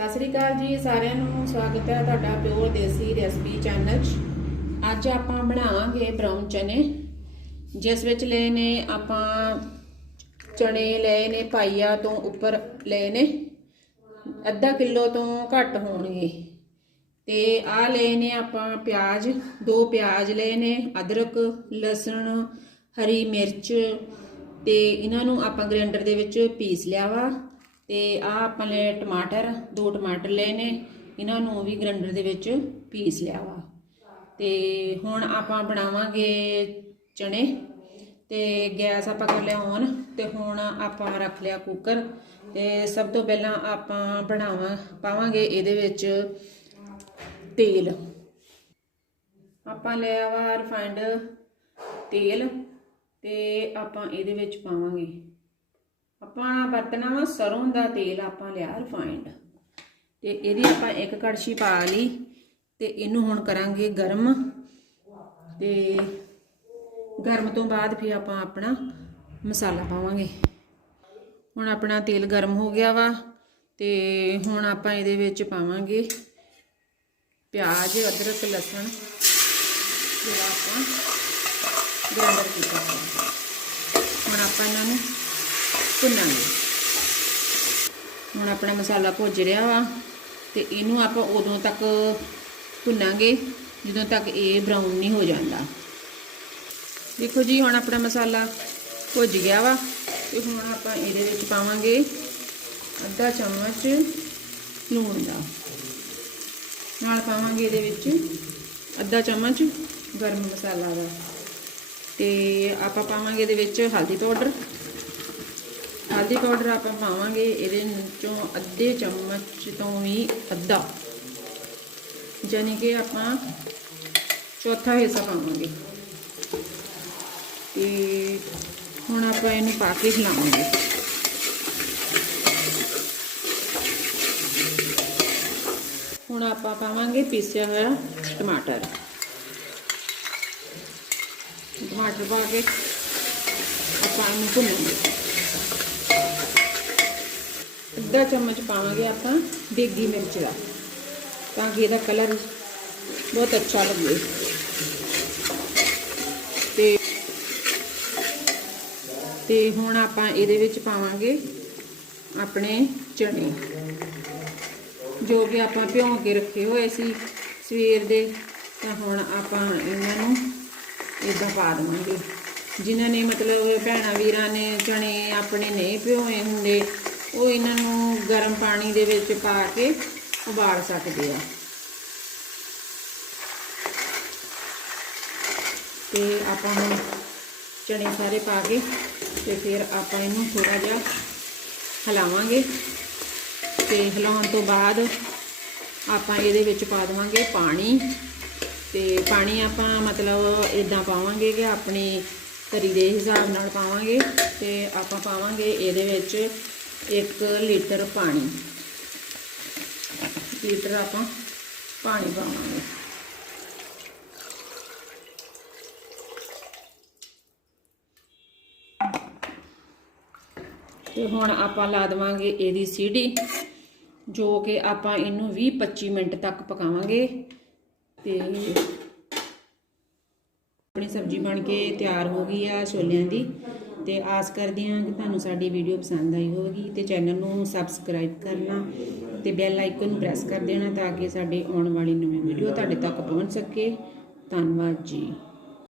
ਸਤਿ ਸ੍ਰੀ ਅਕਾਲ ਜੀ, ਸਾਰਿਆਂ ਨੂੰ ਸਵਾਗਤ ਹੈ ਤੁਹਾਡਾ ਪਿਓਰ ਦੇਸੀ ਰੈਸਪੀ ਚੈਨਲ 'ਚ। ਅੱਜ ਆਪਾਂ ਬਣਾਵਾਂਗੇ ਬਰਾਊਨ ਚਨੇ, ਜਿਸ ਵਿੱਚ ਲਏ ਨੇ ਆਪਾਂ ਚਨੇ, ਲਏ ਨੇ ਪਾਈਆ ਤੋਂ ਉੱਪਰ ਲਏ ਨੇ, ਅੱਧਾ ਕਿਲੋ ਤੋਂ ਘੱਟ ਹੋਣਗੇ। ਤੇ ਆ ਲਏ ਨੇ ਆਪਾਂ ਪਿਆਜ਼, ਦੋ ਪਿਆਜ਼ ਲਏ ਨੇ, ਅਦਰਕ, ਲਸਣ, ਹਰੀ ਮਿਰਚ ਤੇ ਇਹਨਾਂ ਨੂੰ ਆਪਾਂ ਗ੍ਰੈਂਡਰ ਦੇ ਵਿੱਚ ਪੀਸ ਲਿਆ ਵਾ। ਤੇ ਆ ਆਪਾਂ ਲਏ ਟਮਾਟਰ, ਦੋ ਟਮਾਟਰ ਲਏ ਨੇ। ਇਹਨਾਂ ਨੂੰ ਵੀ ਗ੍ਰਾਈਂਡਰ ਦੇ ਵਿੱਚ ਪੀਸ ਲਿਆ ਵਾ। ਤੇ ਹੁਣ ਆਪਾਂ ਬਣਾਵਾਂਗੇ ਚਣੇ ਤੇ ਗੈਸ ਆਪਾਂ ਕਰ ਲਿਆ ਔਨ ਤੇ ਹੁਣ ਆਪਾਂ ਰੱਖ ਲਿਆ ਕੁੱਕਰ। ਤੇ ਸਭ ਤੋਂ ਪਹਿਲਾਂ ਆਪਾਂ ਬਣਾਵਾਂ, ਪਾਵਾਂਗੇ ਇਹਦੇ ਵਿੱਚ ਤੇਲ। ਆਪਾਂ ਲਿਆ ਵਾ ਰਿਫਾਈਂਡ ਤੇਲ ਤੇ ਆਪਾਂ ਇਹਦੇ ਵਿੱਚ ਪਾਵਾਂਗੇ। ਆਪਾਂ ਵਰਤਣਾ ਵਾ ਸਰੋਂ ਦਾ ਤੇਲ ਆਪਾਂ ਲਿਆ ਰਿਫਾਈਂਡ ਤੇ ਇਹਦੀ ਆਪਾਂ ਇੱਕ ਕੜਛੀ ਪਾ ਲਈ ਤੇ ਇਹਨੂੰ ਹੁਣ ਕਰਾਂਗੇ ਗਰਮ। ਤੇ ਗਰਮ ਤੋਂ ਬਾਅਦ ਫਿਰ ਆਪਾਂ ਆਪਣਾ ਮਸਾਲਾ ਪਾਵਾਂਗੇ। ਹੁਣ ਆਪਣਾ ਤੇਲ ਗਰਮ ਹੋ ਗਿਆ ਵਾ ਤੇ ਹੁਣ ਆਪਾਂ ਇਹਦੇ ਵਿੱਚ ਪਾਵਾਂਗੇ ਪਿਆਜ਼, ਅਦਰਕ, ਲਸਣ। ਜਿਹੜਾ ਆਪਾਂ ਗ੍ਰਾਈਂਡਰ ਕੀਤਾ ਹੁਣ ਆਪਾਂ ਇਹਨਾਂ ਨੂੰ ਭੁੰਨਾਂਗੇ ਹੁਣ ਆਪਣਾ ਮਸਾਲਾ ਭੁੱਜ ਰਿਹਾ ਵਾ ਤੇ ਇਹਨੂੰ ਆਪਾਂ ਉਦੋਂ ਤੱਕ ਭੁੰਨਾਂਗੇ ਜਦੋਂ ਤੱਕ ਇਹ ਬਰਾਊਨ ਨਹੀਂ ਹੋ ਜਾਂਦਾ। ਦੇਖੋ ਜੀ, ਹੁਣ ਆਪਣਾ ਮਸਾਲਾ ਭੁੱਜ ਗਿਆ ਵਾ ਤੇ ਹੁਣ ਆਪਾਂ ਇਹਦੇ ਵਿੱਚ ਪਾਵਾਂਗੇ ਅੱਧਾ ਚਮਚ ਲੂਣ ਦਾ। ਨਾਲ ਪਾਵਾਂਗੇ ਇਹਦੇ ਵਿੱਚ ਅੱਧਾ ਚਮਚ ਗਰਮ ਮਸਾਲਾ ਦਾ। ਤੇ ਆਪਾਂ ਪਾਵਾਂਗੇ ਇਹਦੇ ਵਿੱਚ ਹਲਦੀ ਪਾਊਡਰ। ਹਲਦੀ ਪਾਊਡਰ ਆਪਾਂ ਪਾਵਾਂਗੇ, ਇਹਦੇ ਵਿੱਚੋਂ ਅੱਧੇ ਚਮਚ ਤੋਂ ਵੀ ਅੱਧਾ। ਯਾਨੀ ਕਿ ਆਪਾਂ ਚੌਥਾ ਹਿੱਸਾ ਪਾਵਾਂਗੇ। ਤੇ ਹੁਣ ਆਪਾਂ ਇਹਨੂੰ ਪਾ ਕੇ ਹਿਲਾਵਾਂਗੇ। ਹੁਣ ਆਪਾਂ ਪਾਵਾਂਗੇ ਪੀਸਿਆ ਹੋਇਆ ਟਮਾਟਰ। ਟਮਾਟਰ ਪਾ ਕੇ ਆਪਾਂ ਇਹਨੂੰ ਭੁੰਨਾਂਗੇ। ਅੱਧਾ ਚਮਚ ਪਾਵਾਂਗੇ ਆਪਾਂ ਦੇਗੀ ਮਿਰਚ ਦਾ। ਤਾਂ ਕਿ ਇਹਦਾ ਕਲਰ ਬਹੁਤ ਅੱਛਾ ਲੱਗੇ। ਤੇ ਤੇ ਹੁਣ ਆਪਾਂ ਇਹਦੇ ਵਿੱਚ ਪਾਵਾਂਗੇ ਆਪਣੇ ਚਣੇ ਜੋ ਕਿ ਆਪਾਂ ਭਿਉਂ ਕੇ ਰੱਖੇ ਹੋਏ ਸੀ ਸਵੇਰ ਦੇ, ਤਾਂ ਹੁਣ ਆਪਾਂ ਇਹਨਾਂ ਨੂੰ ਇਦਾਂ ਪਾ ਦੇਵਾਂਗੇ। ਜਿਨ੍ਹਾਂ ਨੇ ਮਤਲਬ ਭੈਣਾਂ ਵੀਰਾਂ ਨੇ ਚਣੇ ਆਪਣੇ ਨਹੀਂ ਭਿਓਏ ਹੁੰਦੇ ਉਹ ਇਹਨਾਂ ਨੂੰ ਗਰਮ ਪਾਣੀ ਦੇ ਵਿੱਚ ਪਾ ਕੇ ਉਬਾਲ ਸਕਦੇ ਆ। ਤੇ ਆਪਾਂ ਹੁਣ ਚਣੇ ਸਾਰੇ ਪਾ ਕੇ ਤੇ ਫਿਰ ਆਪਾਂ ਇਹਨੂੰ ਥੋੜਾ ਜਿਹਾ ਹਿਲਾਵਾਂਗੇ। ਤੇ ਹਿਲਾਉਣ ਤੋਂ ਬਾਅਦ ਆਪਾਂ ਇਹਦੇ ਵਿੱਚ ਪਾ ਦੇਵਾਂਗੇ ਪਾਣੀ। ਤੇ ਪਾਣੀ ਆਪਾਂ ਮਤਲਬ ਇਦਾਂ ਪਾਵਾਂਗੇ ਕਿ ਆਪਣੀ ਤਰੀ ਦੇ ਹਿਸਾਬ ਨਾਲ ਪਾਵਾਂਗੇ। ਤੇ ਆਪਾਂ ਪਾਵਾਂਗੇ ਇਹਦੇ ਵਿੱਚ 1 ਲੀਟਰ ਪਾਣੀ। ਲੀਟਰ ਆਪਾਂ ਪਾਣੀ ਪਾਵਾਂਗੇ। ਤੇ ਹੁਣ ਆਪਾਂ ਲਾ ਦੇਵਾਂਗੇ ਇਹਦੀ ਸੀਟੀ ਜੋ ਕਿ ਆਪਾਂ ਇਹਨੂੰ 20-25 ਮਿੰਟ ਤੱਕ ਪਕਾਵਾਂਗੇ। ਤੇ ਆਪਣੀ ਸਬਜ਼ੀ ਬਣ ਕੇ ਤਿਆਰ ਹੋ ਗਈ ਆ ਛੋਲਿਆਂ ਦੀ। ਤੇ ਆਸ ਕਰਦੇ ਹਾਂ ਕਿ ਤੁਹਾਨੂੰ ਸਾਡੀ ਵੀਡੀਓ ਪਸੰਦ ਆਈ ਹੋਵੇਗੀ ਤੇ ਚੈਨਲ ਨੂੰ ਸਬਸਕ੍ਰਾਈਬ ਕਰਨਾ ਤੇ ਬੈਲ ਆਈਕਨ ਨੂੰ ਪ੍ਰੈਸ ਕਰ ਦੇਣਾ ਤਾਂ ਕਿ ਸਾਡੀ ਆਉਣ ਵਾਲੀ ਨਵੀਂ ਵੀਡੀਓ ਤੁਹਾਡੇ ਤੱਕ ਪਹੁੰਚ ਸਕੇ। ਧੰਨਵਾਦ ਜੀ।